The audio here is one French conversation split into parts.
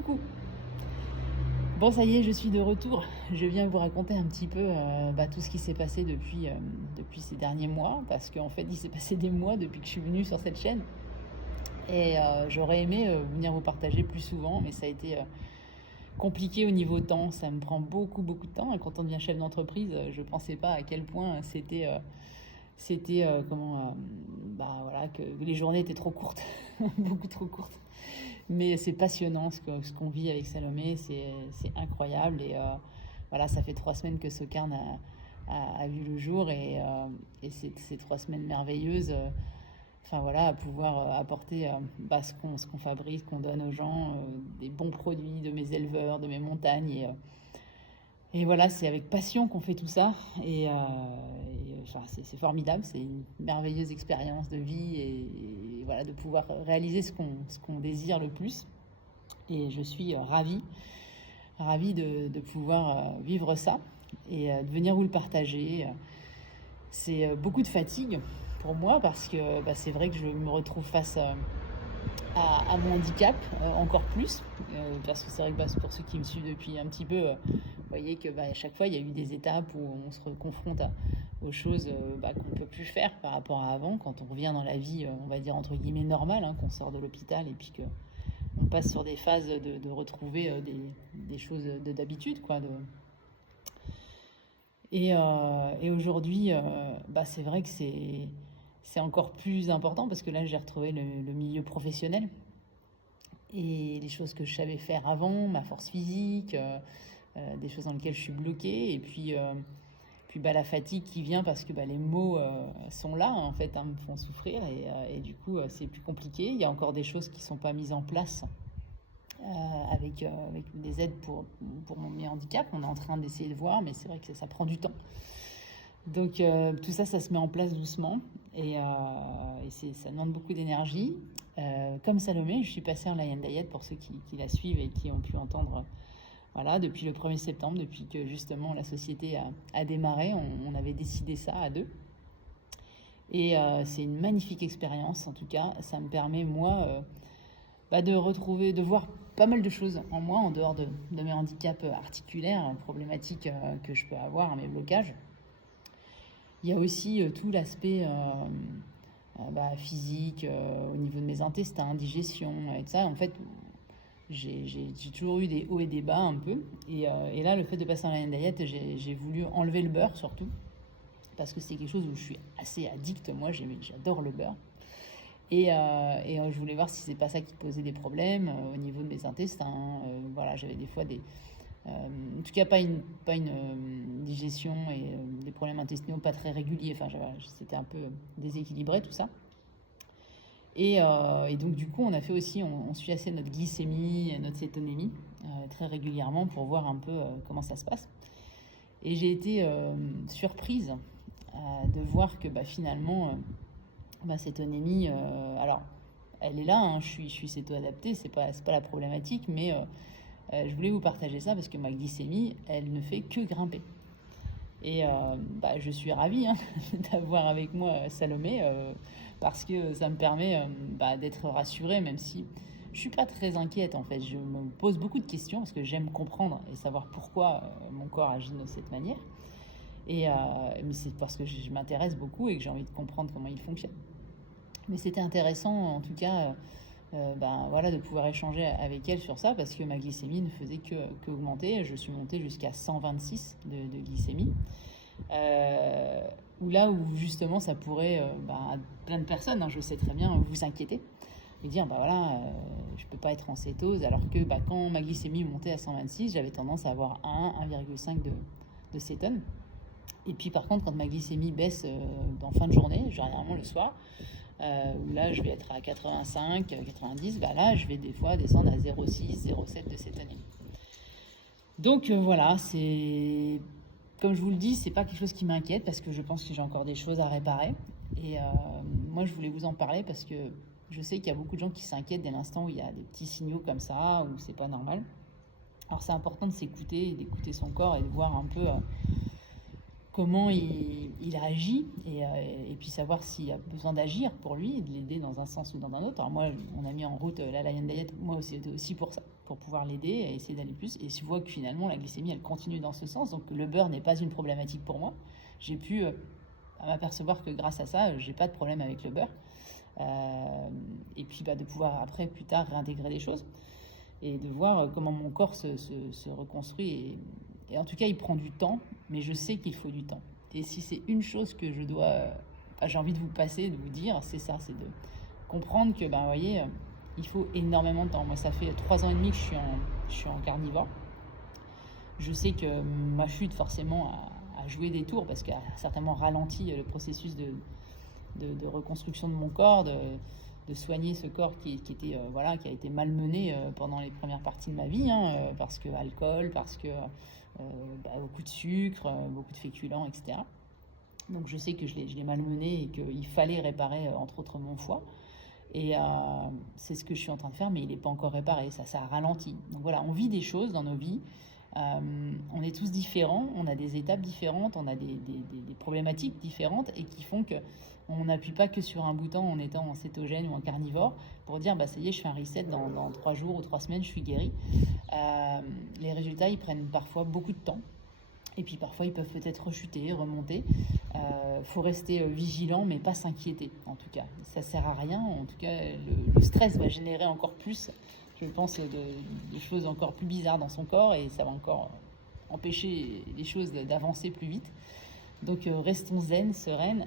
Coucou. Bon, ça y est, je suis de retour. Je viens vous raconter un petit peu tout ce qui s'est passé depuis ces derniers mois, parce qu'en fait, il s'est passé des mois depuis que je suis venue sur cette chaîne. Et j'aurais aimé venir vous partager plus souvent, mais ça a été compliqué au niveau temps. Ça me prend beaucoup, beaucoup de temps. Et quand on devient chef d'entreprise, je ne pensais pas à quel point voilà, que les journées étaient trop courtes, beaucoup trop courtes. Mais c'est passionnant ce qu'on vit avec Salomé, c'est incroyable. Et voilà, ça fait 3 semaines que Socarne a vu le jour et ces 3 semaines merveilleuses. Enfin voilà, à pouvoir apporter ce qu'on fabrique, qu'on donne aux gens, des bons produits de mes éleveurs, de mes montagnes. Et voilà, c'est avec passion qu'on fait tout ça. Enfin, c'est formidable, c'est une merveilleuse expérience de vie et voilà, de pouvoir réaliser ce qu'on désire le plus. Et je suis ravie de pouvoir vivre ça et de venir vous le partager. C'est beaucoup de fatigue pour moi parce que c'est vrai que je me retrouve face à mon handicap encore plus parce que c'est vrai que pour ceux qui me suivent depuis un petit peu, vous voyez que à chaque fois il y a eu des étapes où on se confronte aux choses qu'on ne peut plus faire par rapport à avant, quand on revient dans la vie, on va dire entre guillemets normale, qu'on sort de l'hôpital et puis qu'on passe sur des phases de retrouver des choses d'habitude, quoi. Et aujourd'hui, c'est vrai que c'est encore plus important parce que là, j'ai retrouvé le milieu professionnel et les choses que je savais faire avant, ma force physique, des choses dans lesquelles je suis bloquée. Et puis la fatigue qui vient parce que les mots sont là, en fait, me font souffrir. Et du coup, c'est plus compliqué. Il y a encore des choses qui ne sont pas mises en place avec des aides pour mes handicaps. On est en train d'essayer de voir, mais c'est vrai que ça prend du temps. Donc tout ça se met en place doucement et ça demande beaucoup d'énergie. Comme Salomé, je suis passée en Lion Diet pour ceux qui la suivent et qui ont pu entendre. Voilà, depuis le 1er septembre, depuis que justement la société a démarré, on avait décidé ça à deux. Et c'est une magnifique expérience, en tout cas. Ça me permet, moi, de voir pas mal de choses en moi, en dehors de mes handicaps articulaires, problématiques que je peux avoir, mes blocages. Il y a aussi tout l'aspect physique, au niveau de mes intestins, digestion et tout ça. En fait, j'ai toujours eu des hauts et des bas un peu. Et là, le fait de passer en Lion Diet, j'ai voulu enlever le beurre surtout. Parce que c'est quelque chose où je suis assez addict. Moi, j'adore le beurre. Et je voulais voir si c'est pas ça qui posait des problèmes au niveau de mes intestins. Voilà, j'avais des fois en tout cas pas une digestion et des problèmes intestinaux pas très réguliers. Enfin, c'était un peu déséquilibré tout ça. Et donc du coup, on a fait aussi, on suit assez notre glycémie, notre cétonémie très régulièrement pour voir un peu comment ça se passe. Et j'ai été surprise de voir que finalement, cétonémie, alors elle est là, je suis céto-adaptée, c'est pas la problématique, mais je voulais vous partager ça parce que ma glycémie, elle ne fait que grimper. Et je suis ravie d'avoir avec moi Salomé parce que ça me permet d'être rassurée, même si je suis pas très inquiète en fait. Je me pose beaucoup de questions parce que j'aime comprendre et savoir pourquoi mon corps agit de cette manière. Mais c'est parce que je m'intéresse beaucoup et que j'ai envie de comprendre comment il fonctionne. Mais c'était intéressant en tout cas de pouvoir échanger avec elle sur ça parce que ma glycémie ne faisait que augmenter. Je suis montée jusqu'à 126 de glycémie. Où justement ça pourrait, plein de personnes, je sais très bien, vous inquiéter et dire je peux pas être en cétose alors que quand ma glycémie montait à 126, j'avais tendance à avoir 1,5 de cétone. Et puis par contre, quand ma glycémie baisse en fin de journée, généralement le soir, où là je vais être à 85, 90, là je vais des fois descendre à 0,6, 0,7 de cétonémie. Donc voilà, c'est comme je vous le dis, c'est pas quelque chose qui m'inquiète parce que je pense que j'ai encore des choses à réparer. Et moi je voulais vous en parler parce que je sais qu'il y a beaucoup de gens qui s'inquiètent dès l'instant où il y a des petits signaux comme ça, où c'est pas normal. Alors c'est important de s'écouter, d'écouter son corps et de voir un peu comment il agit et puis savoir s'il y a besoin d'agir pour lui et de l'aider dans un sens ou dans un autre. Alors moi, on a mis en route la Lion Diet, moi aussi pour ça, pour pouvoir l'aider et essayer d'aller plus. Et je vois que finalement, la glycémie, elle continue dans ce sens. Donc le beurre n'est pas une problématique pour moi. J'ai pu m'apercevoir que grâce à ça, j'ai pas de problème avec le beurre. Et puis de pouvoir après, plus tard, réintégrer les choses et de voir comment mon corps se reconstruit. Et en tout cas, il prend du temps, mais je sais qu'il faut du temps. Et si c'est une chose que j'ai envie de vous passer, de vous dire, c'est ça, c'est de comprendre que, vous voyez, il faut énormément de temps. Moi, ça fait 3 ans et demi que je suis en carnivore. Je sais que ma chute, forcément, a joué des tours parce qu'elle a certainement ralenti le processus de reconstruction de mon corps, de soigner ce corps qui a été malmené pendant les premières parties de ma vie, parce que alcool, parce que beaucoup de sucre, beaucoup de féculents, etc. Donc je sais que je l'ai malmené et qu'il fallait réparer, entre autres, mon foie. Et c'est ce que je suis en train de faire, mais il n'est pas encore réparé, ça a ralenti. Donc voilà, on vit des choses dans nos vies, on est tous différents, on a des étapes différentes, on a des problématiques différentes et qui font que on n'appuie pas que sur un bouton en étant en cétogène ou en carnivore pour dire ça y est, je fais un reset dans 3 jours ou 3 semaines, je suis guéri. Les résultats, ils prennent parfois beaucoup de temps. Et puis parfois, ils peuvent peut-être rechuter, remonter. Faut rester vigilant, mais pas s'inquiéter, en tout cas. Ça sert à rien. En tout cas, le stress va générer encore plus, je pense, des choses encore plus bizarres dans son corps et ça va encore empêcher les choses d'avancer plus vite. Donc restons zen, sereines.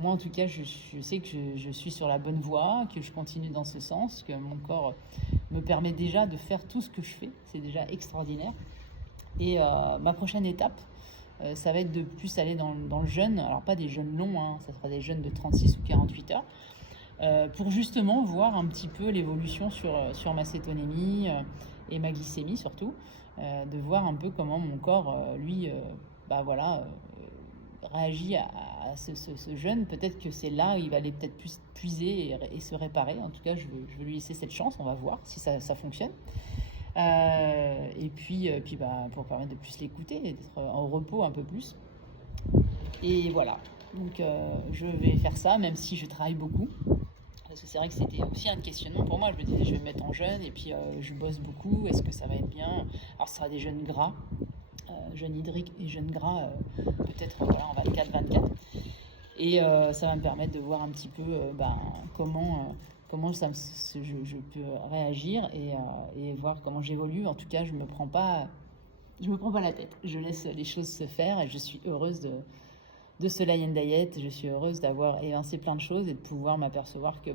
Moi en tout cas, je sais que je suis sur la bonne voie, que je continue dans ce sens, que mon corps me permet déjà de faire tout ce que je fais. C'est déjà extraordinaire. Et ma prochaine étape, ça va être de plus aller dans le jeûne. Alors pas des jeûnes longs, ça sera des jeûnes de 36 ou 48 heures. Pour justement voir un petit peu l'évolution sur ma cétonémie et ma glycémie surtout. De voir un peu comment mon corps, lui... réagit à ce jeûne. Peut-être que c'est là où il va aller peut-être plus puiser et se réparer. En tout cas, je veux lui laisser cette chance. On va voir si ça fonctionne. Et puis pour permettre de plus l'écouter, d'être en repos un peu plus. Et voilà. Donc je vais faire ça, même si je travaille beaucoup. Parce que c'est vrai que c'était aussi un questionnement pour moi. Je me disais, je vais me mettre en jeûne et puis je bosse beaucoup. Est-ce que ça va être bien? Alors, ce sera des jeûnes gras. Jeûne hydrique et jeûne gras, peut-être en 24. Et ça va me permettre de voir un petit peu comment je peux réagir et voir comment j'évolue. En tout cas, je me prends pas la tête. Je laisse les choses se faire et je suis heureuse de ce Lion Diet. Je suis heureuse d'avoir évincé plein de choses et de pouvoir m'apercevoir que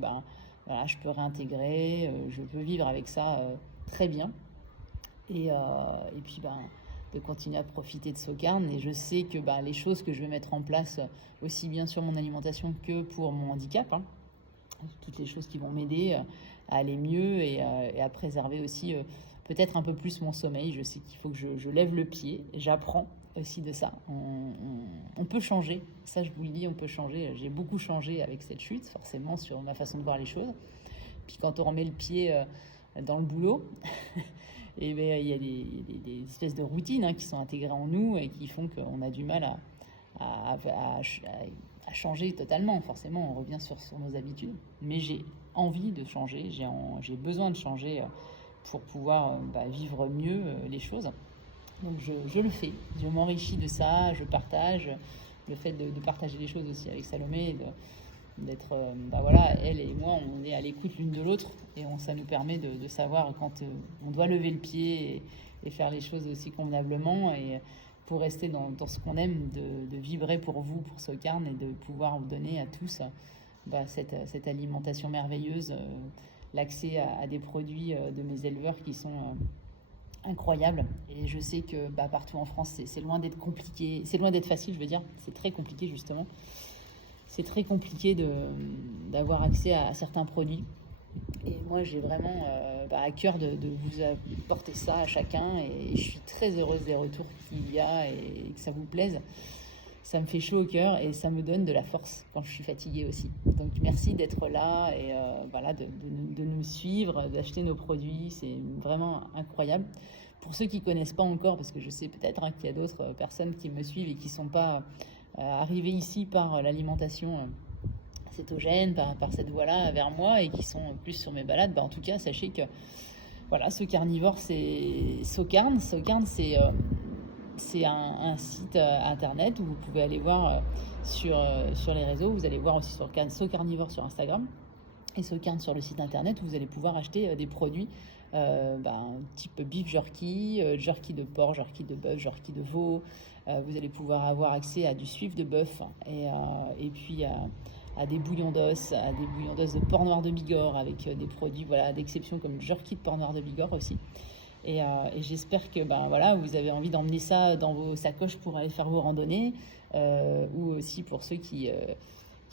je peux réintégrer, je peux vivre avec ça très bien. Et puis de continuer à profiter de Socarne. Et je sais que les choses que je vais mettre en place, aussi bien sur mon alimentation que pour mon handicap, toutes les choses qui vont m'aider à aller mieux et à préserver aussi peut-être un peu plus mon sommeil. Je sais qu'il faut que je lève le pied. J'apprends aussi de ça. On peut changer. Ça, je vous le dis, on peut changer. J'ai beaucoup changé avec cette chute, forcément, sur ma façon de voir les choses. Puis quand on remet le pied dans le boulot... Et il y a des espèces de routines qui sont intégrées en nous et qui font qu'on a du mal à changer totalement. Forcément, on revient sur nos habitudes. Mais j'ai envie de changer, j'ai besoin de changer pour pouvoir vivre mieux les choses. Donc je le fais, je m'enrichis de ça, je partage. Le fait de partager les choses aussi avec Salomé, d'être elle et moi, on est à l'écoute l'une de l'autre et ça nous permet de savoir quand on doit lever le pied et faire les choses aussi convenablement et pour rester dans ce qu'on aime, de vibrer pour vous, pour Socarne et de pouvoir vous donner à tous cette alimentation merveilleuse, l'accès à des produits de mes éleveurs qui sont incroyables. Et je sais que partout en France, c'est loin d'être compliqué, c'est loin d'être facile, je veux dire, c'est très compliqué justement. C'est très compliqué d'avoir accès à certains produits. Et moi, j'ai vraiment à cœur de vous apporter ça à chacun. Et je suis très heureuse des retours qu'il y a et que ça vous plaise. ça me fait chaud au cœur et ça me donne de la force quand je suis fatiguée aussi. Donc merci d'être là et voilà, de nous suivre, d'acheter nos produits, c'est vraiment incroyable. Pour ceux qui ne connaissent pas encore, parce que je sais peut-être qu'il y a d'autres personnes qui me suivent et qui ne sont pas arrivées ici par l'alimentation cétogène, par cette voie-là vers moi et qui sont plus sur mes balades, en tout cas, sachez que voilà, ce carnivore, c'est Socarne. Socarne, c'est un site internet où vous pouvez aller voir sur les réseaux. Vous allez voir aussi sur Socarnivore sur Instagram et Socarne sur le site internet où vous allez pouvoir acheter des produits type beef jerky, jerky de porc, jerky de bœuf, jerky de veau. Vous allez pouvoir avoir accès à du suif de bœuf et puis à des bouillons d'os, de porc noir de Bigorre avec des produits d'exception comme le jerky de porc noir de Bigorre aussi. Et j'espère que vous avez envie d'emmener ça dans vos sacoches pour aller faire vos randonnées ou aussi pour ceux qui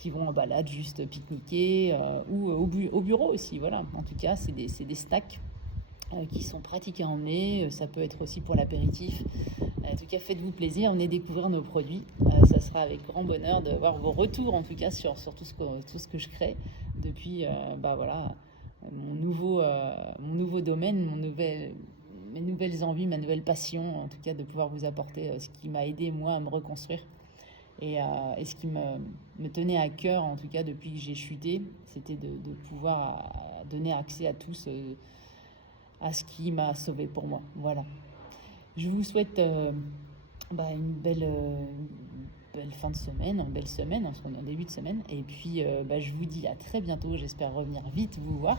vont en balade juste pique-niquer ou au bureau aussi. Voilà. En tout cas, c'est des stacks qui sont pratiques à emmener. Ça peut être aussi pour l'apéritif. En tout cas, faites-vous plaisir, venez découvrir nos produits. Ça sera avec grand bonheur de voir vos retours, en tout cas, sur tout ce que je crée depuis mon nouveau domaine, mes nouvelles envies, ma nouvelle passion, en tout cas, de pouvoir vous apporter ce qui m'a aidé, moi, à me reconstruire. Et ce qui me tenait à cœur, en tout cas, depuis que j'ai chuté, c'était de pouvoir donner accès à tous à ce qui m'a sauvé pour moi. Voilà. Je vous souhaite une belle fin de semaine, une belle semaine, on se remet en début de semaine. Et puis, je vous dis à très bientôt. J'espère revenir vite vous voir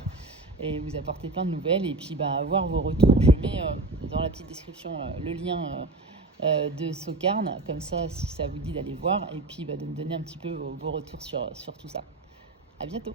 et vous apporter plein de nouvelles. Et puis, avoir vos retours. Je mets dans la petite description le lien de Socarne. Comme ça, si ça vous dit d'aller voir. Et puis, de me donner un petit peu vos retours sur tout ça. À bientôt.